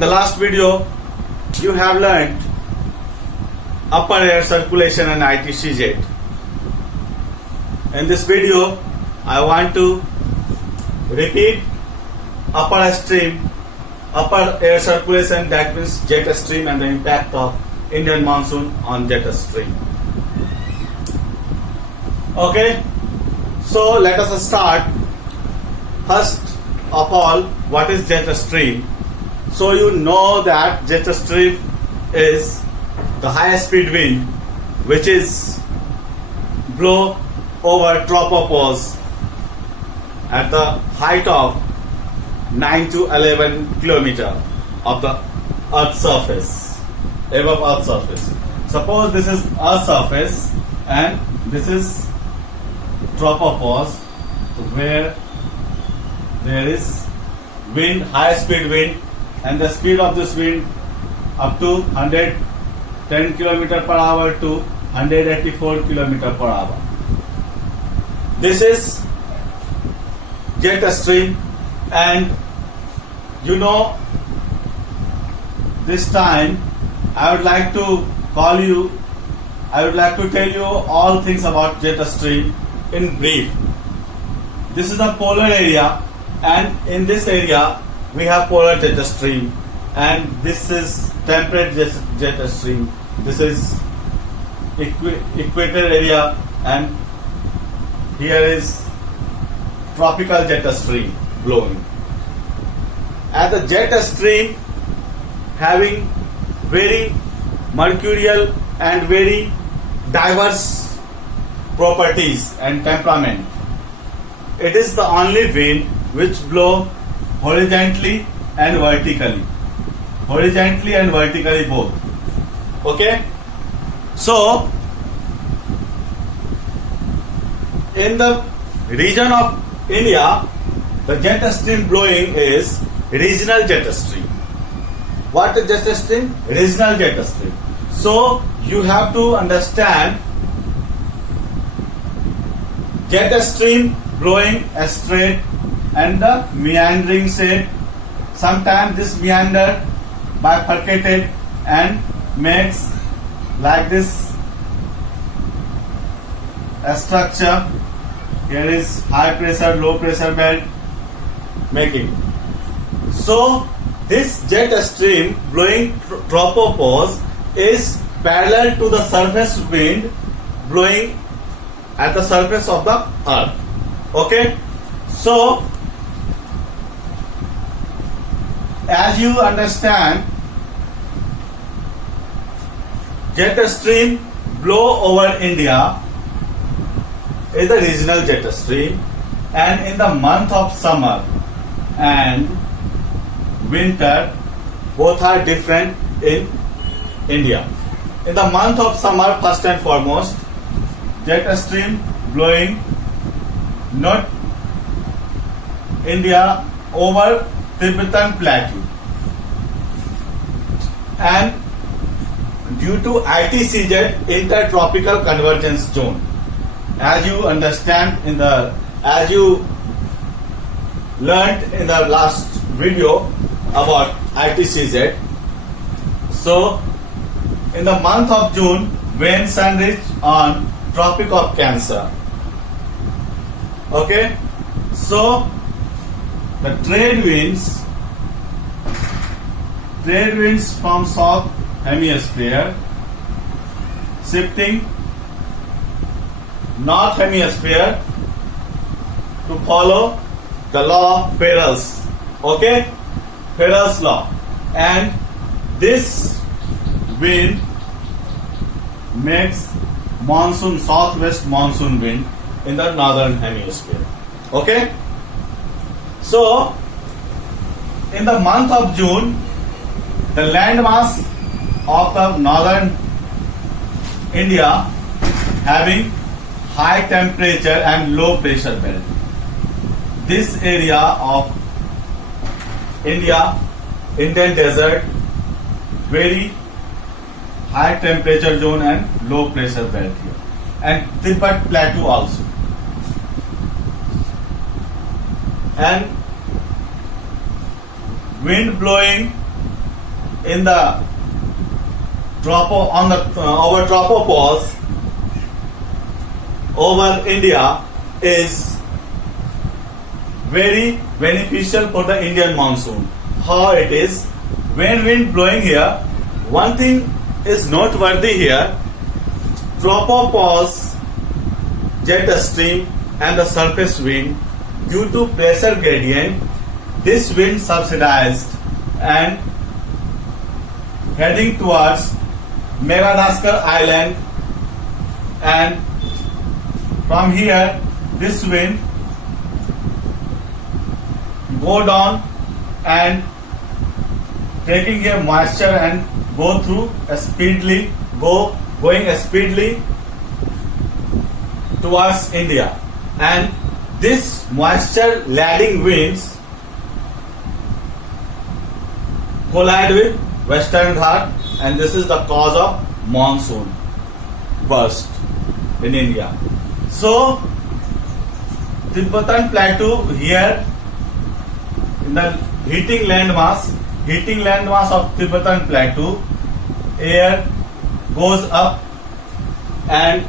the last video, you have learned upper air circulation and ITC jet. In this video, I want to repeat upper air circulation, that means jet stream, and the impact of Indian monsoon on jet stream. Okay, so let us start. First of all, what is jet stream? So you know that jet stream is the high speed wind which is blow over tropopause at the height of 9 to 11 kilometer of the earth surface, above earth surface. Suppose this is earth surface and this is tropopause, where there is wind, high speed wind, and the speed of this wind up to 110 km per hour to 184 km per hour. This is jet stream, and you know, this time I would like to tell you all things about jet stream in brief. This is the polar area, and in this area we have polar jet stream, and this is temperate jet stream. This is equator area, and here is tropical jet stream blowing. And the jet stream having very mercurial and very diverse properties and temperament. It is the only wind which blow horizontally and vertically both. Okay, so in the region of India, the jet stream blowing is regional jet stream. What is jet stream? Regional jet stream. So you have to understand jet stream blowing straight and the meandering shape. Sometimes this meander bifurcated and makes like this a structure. Here is high pressure, low pressure belt making. So this jet stream blowing tropopause is parallel to the surface wind blowing at the surface of the earth. Okay, so as you understand, jet stream blow over India is the regional jet stream, and in the month of summer and winter, both are different in India. In the month of summer, first and foremost, jet stream blowing not India over Tibetan Plateau, and due to ITCZ, intertropical convergence zone. As you understand as you learned in the last video about ITCZ, so in the month of June, when sun reach on Tropic of Cancer. Okay, so the trade winds from south hemisphere shifting north hemisphere to follow the law of Ferrel's. Okay, Ferrel's law, and this wind makes monsoon, southwest monsoon wind in the northern hemisphere. Okay, so in the month of June, the landmass of the northern India having high temperature and low pressure belt. This area of India, Indian desert, very high temperature zone and low pressure belt here, and Tibet Plateau also. And wind blowing in the our tropopause over India is very beneficial for the Indian monsoon. How it is? When wind blowing here, one thing is noteworthy here. Tropopause, jet stream and the surface wind, due to pressure gradient, this wind subsidized and heading towards Madagascar Island, and from here this wind go down and taking a moisture and go through going speedily towards India, and this moisture laden winds collide with Western Ghat, and this is the cause of monsoon burst in India. So Tibetan Plateau here in the heating landmass of Tibetan Plateau, air goes up, and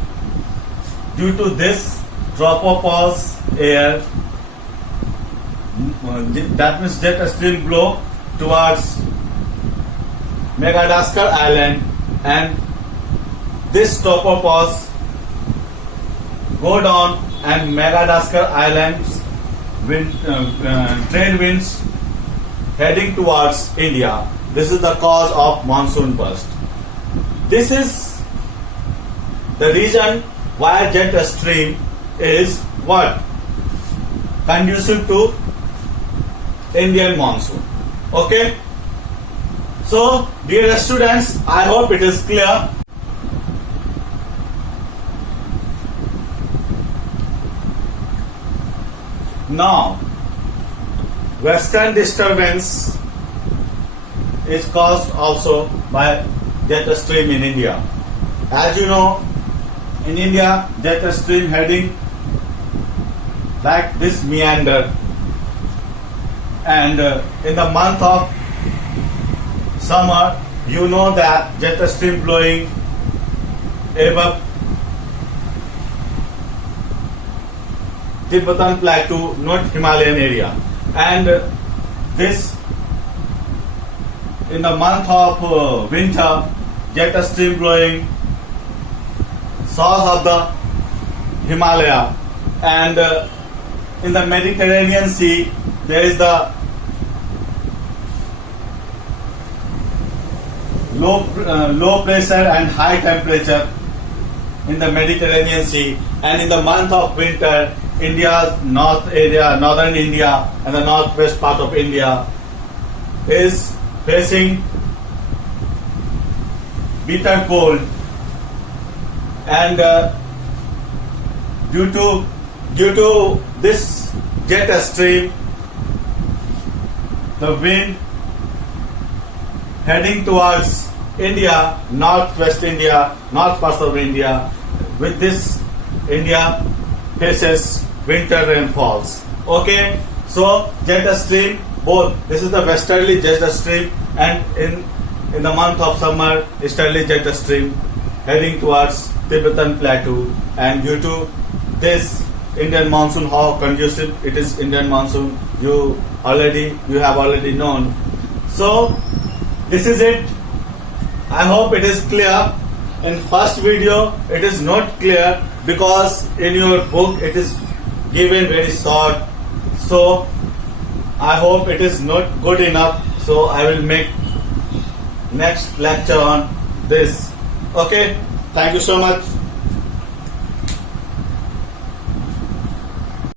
due to this tropopause air, that means jet stream blow towards Madagascar Island, and this tropopause go down and Madagascar Island's trade winds heading towards India. This is the cause of monsoon burst. This is the reason why jet stream is what? Conducive to Indian monsoon. Okay? So, dear students, I hope it is clear. Now, western disturbance is caused also by jet stream in India. As you know, in India, jet stream heading like this meander, and in the month of summer, you know that jet stream blowing above Tibetan Plateau, not Himalayan area, and this in the month of winter, jet stream blowing south of the Himalaya, and in the Mediterranean Sea there is the low pressure and high temperature in the Mediterranean Sea, and in the month of winter, India's northern India and the northwest part of India is facing bitter cold, and due to this jet stream, the wind heading towards India, northwest India, north parts of India, with this India faces winter rainfalls. Okay, so jet stream, both this is the westerly jet stream, and in the month of summer, easterly jet stream heading towards Tibetan Plateau, and due to this Indian monsoon, how conducive it is Indian monsoon, you have already known. So this is it. I hope it is clear. In first video it is not clear because in your book it is given very short. So I hope it is not good enough. So I will make next lecture on this. Okay. Thank you so much.